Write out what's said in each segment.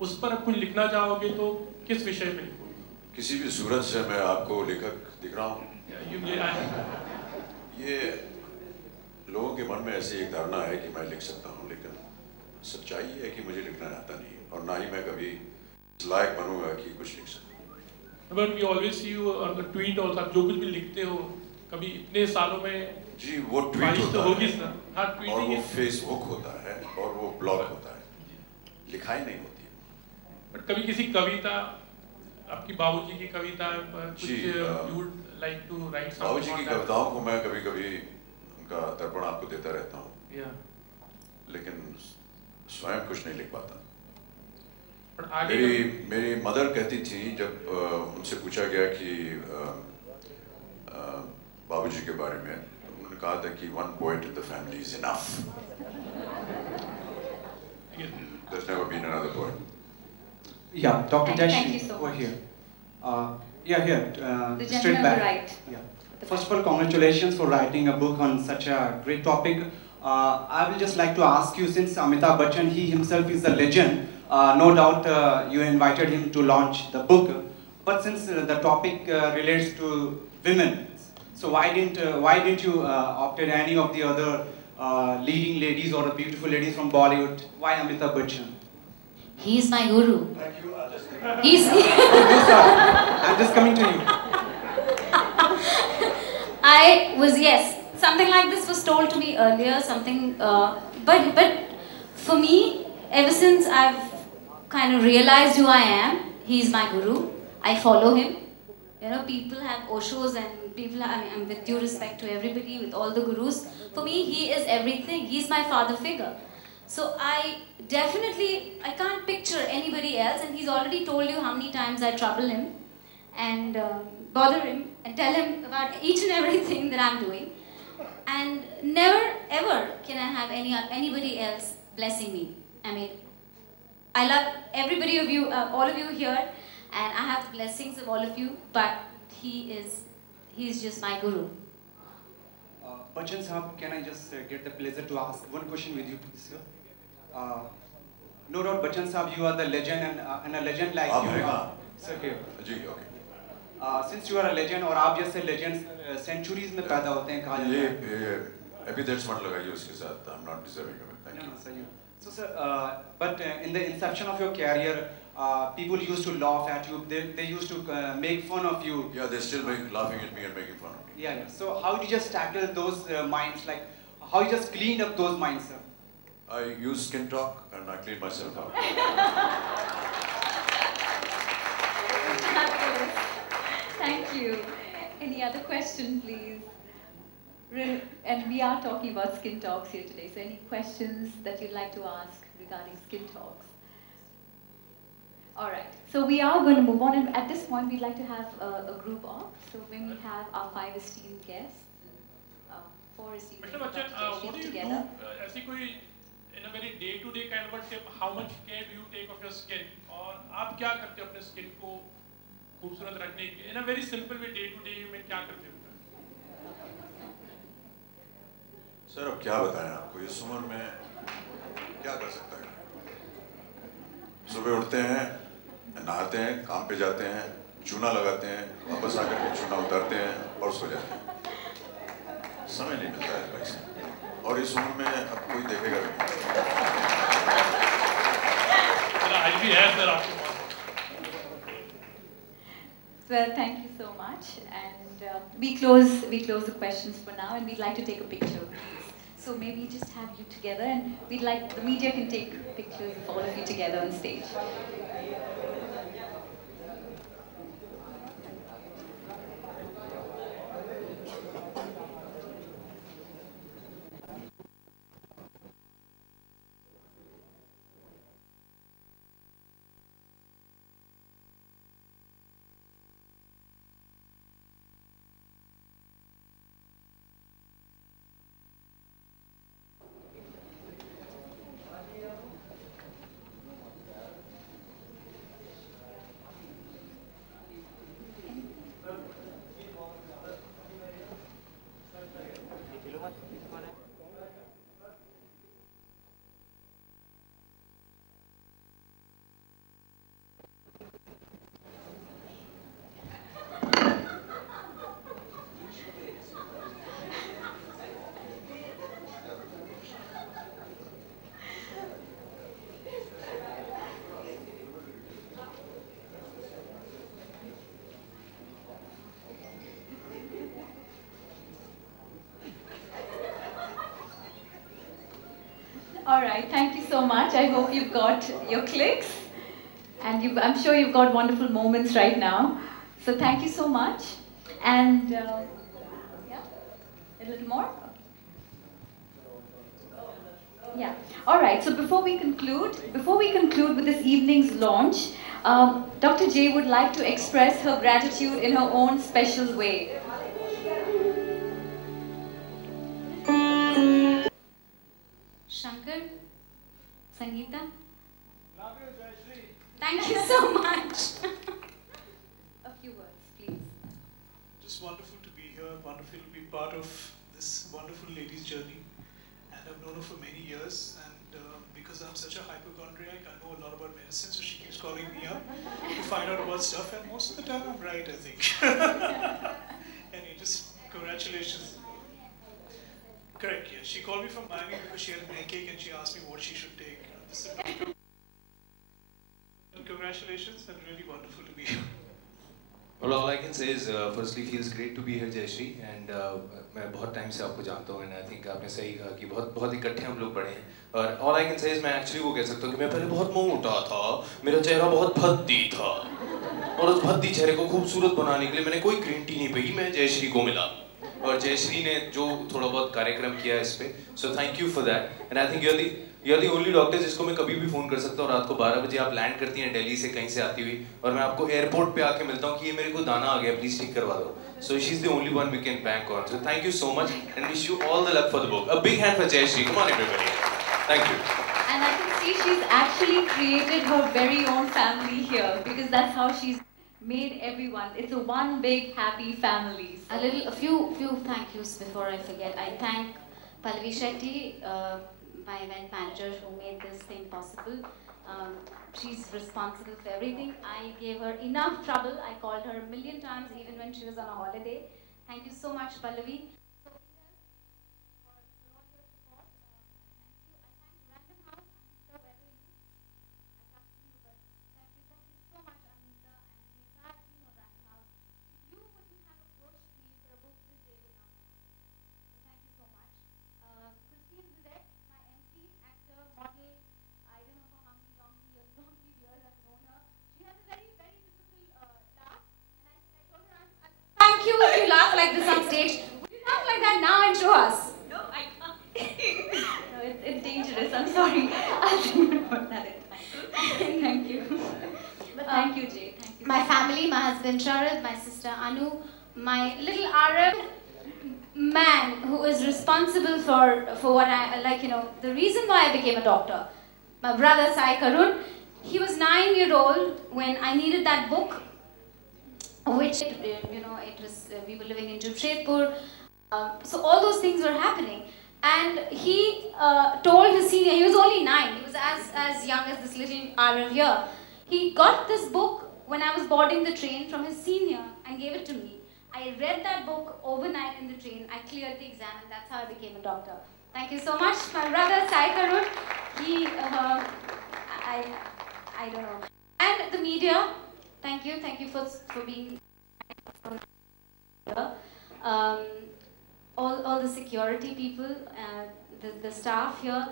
उस पर आप कुछ लिखना चाहोगे तो किस विषय पे लिखोगे? किसी भी सूरत से मैं आपको लेखक दिख रहा हूँ। ये लोगों के मन में ऐसी एक धारणा है कि मैं लिख सकता हूँ, लेकिन सच्चाई है कि मुझे लिखना आता नहीं और ना ही मैं कभी इस लायक बनूंगा कि कुछ लिख सकूँ। But we always see you on the tweet also, आप जो कुछ भी लिखते हो, कभी इतने सालों में जी वो ट्वीट होता होगी है सर, हाँ और वो फेसबुक होता है और वो ब्लॉग होता है, लिखाई नहीं होती है। बट कभी किसी कविता, आपकी बाबूजी की कविता कुछ you would like to write something? बाबूजी की कविताओं को मैं कभी-कभी उनका दर्पण आपको देता रहता हूँ, लेकिन स्वयं कुछ नहीं लिख पाता। मेरी मदर कहती थी, जब उनसे पूछा गया कि बाबूजी के बारे में, तो उन्होंने कहा था कि one poet in the family is enough. There's never been another poet. Yeah, Dr. Dash, thank you so over much. here. Yeah, here, the straight back. Right. Yeah. First of all, congratulations for writing a book on such a great topic. I will just like to ask you, since Amitabh Bachchan, he himself is a legend, no doubt you invited him to launch the book, but since the topic relates to women, so why didn't you opted any of the other leading ladies or beautiful ladies from Bollywood? Why Amitabh Bachchan? He's my guru. Thank you. He's. I'm just coming to you. Yes, something like this was told to me earlier, but for me, ever since I've kind of realized who I am, he's my guru. I follow him. You know, people have Oshos and people, and with due respect to everybody, with all the gurus, for me, he is everything. He's my father figure. So I can't picture anybody else, and he's already told you how many times I trouble him and bother him and tell him about each and everything that I'm doing. And never ever can I have anybody else blessing me. I mean, I love everybody of you, all of you here, and I have the blessings of all of you, but he's just my guru. Bachchan Sahab, can I just get the pleasure to ask one question with you, please, sir? No doubt, Bachchan Sahab, you are the legend, and a legend like you are. Sir, okay. Since you are a legend, और आप जैसे legends centuries में पैदा होते हैं, कहा जाता है। ये epithets मत लगाइए उसके साथ, I'm not deserving of it. Thank you. No, sir, you. So, sir, but in the inception of your career, people used to laugh at you. They used to make fun of you. Yeah, they're still laughing at me and making fun of me. Yeah. So, how did you just tackle those minds? Like, how you just cleaned up those minds, sir? I use skin talk and I clean myself out. Thank you. Any other question, please? And we are talking about skin talks here today, so any questions that you'd like to ask regarding skin talks? All right, so we are going to move on, and at this point we'd like to have a group off. So when we have our 5 esteemed guests, 4 esteemed guests what do you together. do, in a very day-to-day kind of a tip, how much care do you take of your skin? और आप क्या करते हो अपने skin को खूबसूरत रखने के लिए? In a very simple way, day-to-day में क्या करते हो? सर अब क्या बताएं आपको, इस उम्र में क्या कर सकता है? सुबह उठते हैं, नहाते हैं, काम पे जाते हैं, चूना लगाते हैं, वापस आकर के चूना उतारते हैं और सो जाते हैं। समय नहीं मिलता है भाई से, और इस उम्र में अब कोई देखेगा भी नहीं। Well, thank you so much, and we close the questions for now, and we'd like to take a picture, please. So maybe just have you together, and we'd like the media can take pictures of all of you together on stage. All right, thank you so much. I hope you've got your clicks. And I'm sure you've got wonderful moments right now. So thank you so much. And yeah, a little more? Yeah. All right. So before we conclude with this evening's launch, Dr. J would like to express her gratitude in her own special way. Shankar, Sangeeta. Thank you so much. A few words, please. Just wonderful to be here, wonderful to be part of this wonderful lady's journey. And I've known her for many years, and because I'm such a hypochondriac, I know a lot about medicine, so she keeps calling me up to find out about stuff, and most of the time I'm right, I think. Anyway, just congratulations. Correct, yes. She called me from Miami because she had an earache and she asked me what she should take. Congratulations, and really wonderful to be here. Well, all I can say is, firstly, feels great to be here, Jayashree, and मैं बहुत time से आपको जानता हूँ, and I think आपने सही कहा कि बहुत इकट्ठे हम लोग पढ़े हैं, और all I can say is मैं actually वो कह सकता हूँ कि मैं पहले बहुत मोटा था, मेरा चेहरा बहुत भद्दी था, और उस भद्दी चेहरे को खूबसूरत बनाने के लिए मैंने कोई ग्रीन टी नहीं पी, मैं जयश्री को मिला, और जयश्री ने जो थोड़ा बहुत कार्यक्रम किया इस पे, so thank you for that, and I think you're the only doctor जिसको मैं कभी भी फ़ोन कर सकता हूँ, रात को 12 बजे आप लैंड करती हैं दिल्ली से कहीं से आती हुई, और मैं आपको एयरपोर्ट पे आके मिलता हूँ कि ये मेरे को दाना आ गया, प्लीज़ ठीक करवा दो. So she's the only one we can bank on. So thank you so much, and wish you all the luck for the book. A big hand for Jayashree. Come on, everybody. Thank you. And I can see she's actually created her very own family here, because that's how she's made everyone. It's a one big happy family. So. A few thank yous before I forget. I thank Pallavi Shetty, my event manager, who made this thing possible. She's responsible for everything. I gave her enough trouble. I called her a million times, even when she was on a holiday. Thank you so much, Pallavi. Thank you if you laugh like this on stage. Would you laugh like that now and show us? No, I can't. No, it's dangerous. I'm sorry. I'll think about that. Thank you. But thank you, Jay. Thank you. My family, my husband Sharad, my sister Anu, my little Arab man who is responsible for what I like, the reason why I became a doctor. My brother Sai Karun, he was 9-year-old when I needed that book, which we were living in Jamshedpur, so all those things were happening, and he told his senior, he was only 9, he was as young as this little Arab here. He got this book when I was boarding the train from his senior and gave it to me. I read that book overnight in the train, I cleared the exam, and that's how I became a doctor. Thank you so much. My brother Sai Karun, he, I don't know. And the media, thank you for being here. All the security people, the staff here,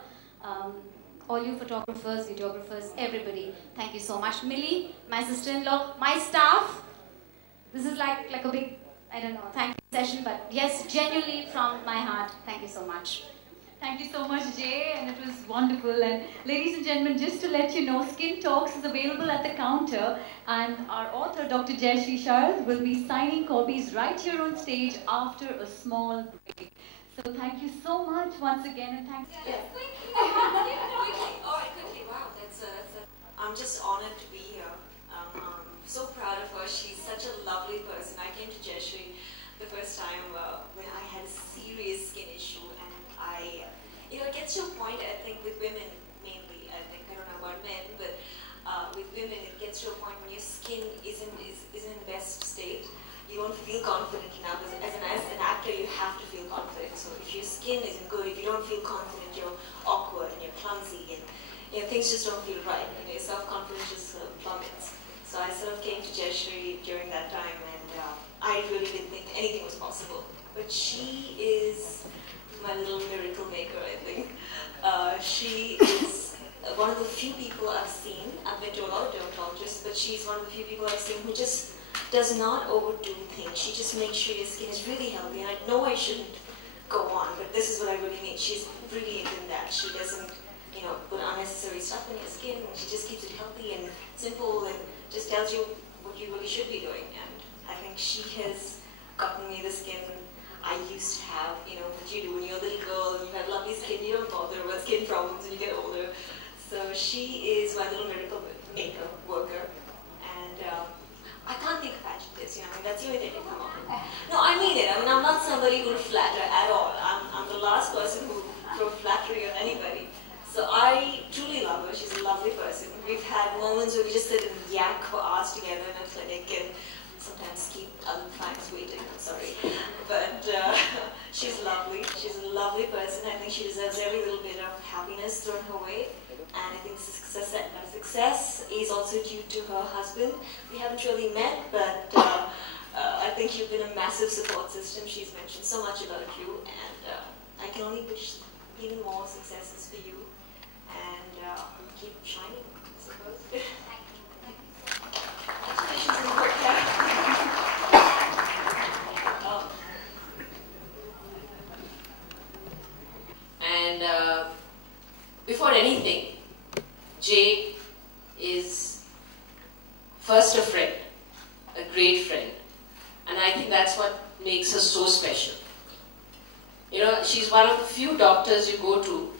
all you photographers, videographers, everybody, thank you so much. Millie, my sister-in-law, my staff. This is like a big, I don't know, thank you session, but yes, genuinely from my heart, thank you so much. Thank you so much, Jay, and it was wonderful. And ladies and gentlemen, just to let you know, Skin Talks is available at the counter, and our author, Dr. Jayashree Sharad, will be signing copies right here on stage after a small break. So thank you so much once again, and thanks. Yeah, quickly. Wow, I'm just honored to be here. I'm so proud of her. She's such a lovely person. I came to Jayashree the first time when I had a serious skin issue, and it gets to a point, I think, with women mainly, I don't know about men, but with women it gets to a point when your skin isn't in the best state. You won't feel confident enough. As an actor, you have to feel confident. So if your skin isn't good, if you don't feel confident, you're awkward and you're clumsy, and things just don't feel right. Your self-confidence just plummets. So I sort of came to Jayashree during that time, and I really didn't think anything was possible. But she is my little miracle maker, I think. She few people I've seen. I've been to a lot of dermatologists, but she's one of the few people I've seen who just does not overdo things. She just makes sure your skin is really healthy. And I know I shouldn't go on, but this is what I really mean. She's brilliant in that. She doesn't, put unnecessary stuff in your skin. She just keeps it healthy and simple and just tells you what you really should be doing. And I think she has gotten me the skin I used to have. What you do when you're a little girl and you have lovely skin, you don't bother about skin problems when you get older. So she is my little miracle maker, worker. And I can't think of adjectives, that's the only thing that come up. No, I mean it. I'm not somebody who will flatter at all. I'm the last person who will throw flattery on anybody. So I truly love her. She's a lovely person. We've had moments where we just sit and yak for hours together in a clinic and sometimes keep other clients waiting. I'm sorry. But she's lovely. She's a lovely person. I think she deserves every little bit of happiness thrown her way. And I think success is also due to her husband. We haven't really met, but I think you've been a massive support system. She's mentioned so much about you, and I can only wish even more successes for you. And keep shining, I suppose. Congratulations on the work, And before anything, Jay is first a friend, a great friend. And I think that's what makes her so special. She's one of the few doctors you go to,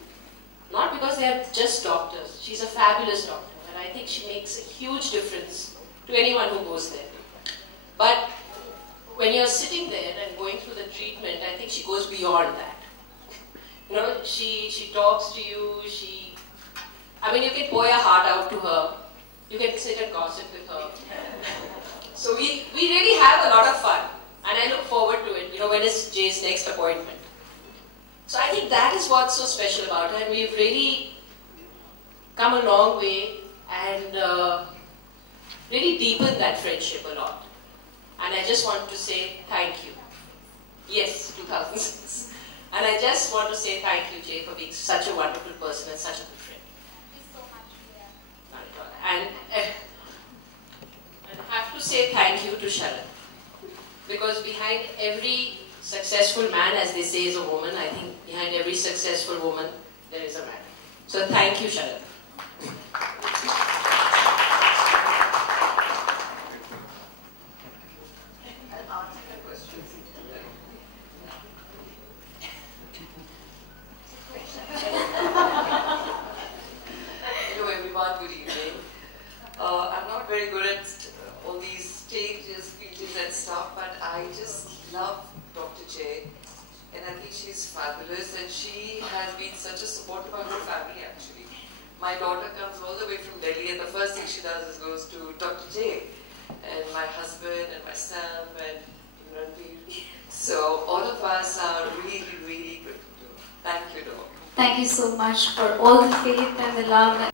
not because they're just doctors. She's a fabulous doctor, and I think she makes a huge difference to anyone who goes there. But when you're sitting there and going through the treatment, I think she goes beyond that. She talks to you, you can pour your heart out to her. You can sit and gossip with her. So we really have a lot of fun. And I look forward to it. When is Jay's next appointment? So I think that is what's so special about her. And we've really come a long way and really deepened that friendship a lot. And I just want to say thank you. Yes, 2006. And I just want to say thank you, Jay, for being such a wonderful person and such a good friend. Thank you so much, Priya. Not at all. And I have to say thank you to Sharan. Because behind every successful man, as they say, is a woman. I think behind every successful woman, there is a man. So thank you, Sharan. Hello everyone, good evening. I'm not very good at all these stages, speeches and stuff, but I just love Dr. Jay, and I think she's fabulous, and she has been such a support of her family actually. My daughter comes all the way from Delhi, and the first thing she does is goes to Dr. Jay, and my husband and my son and Ranveer. So all of us are really, really grateful. Thank you, Doc. Thank you so much for all the faith and the love.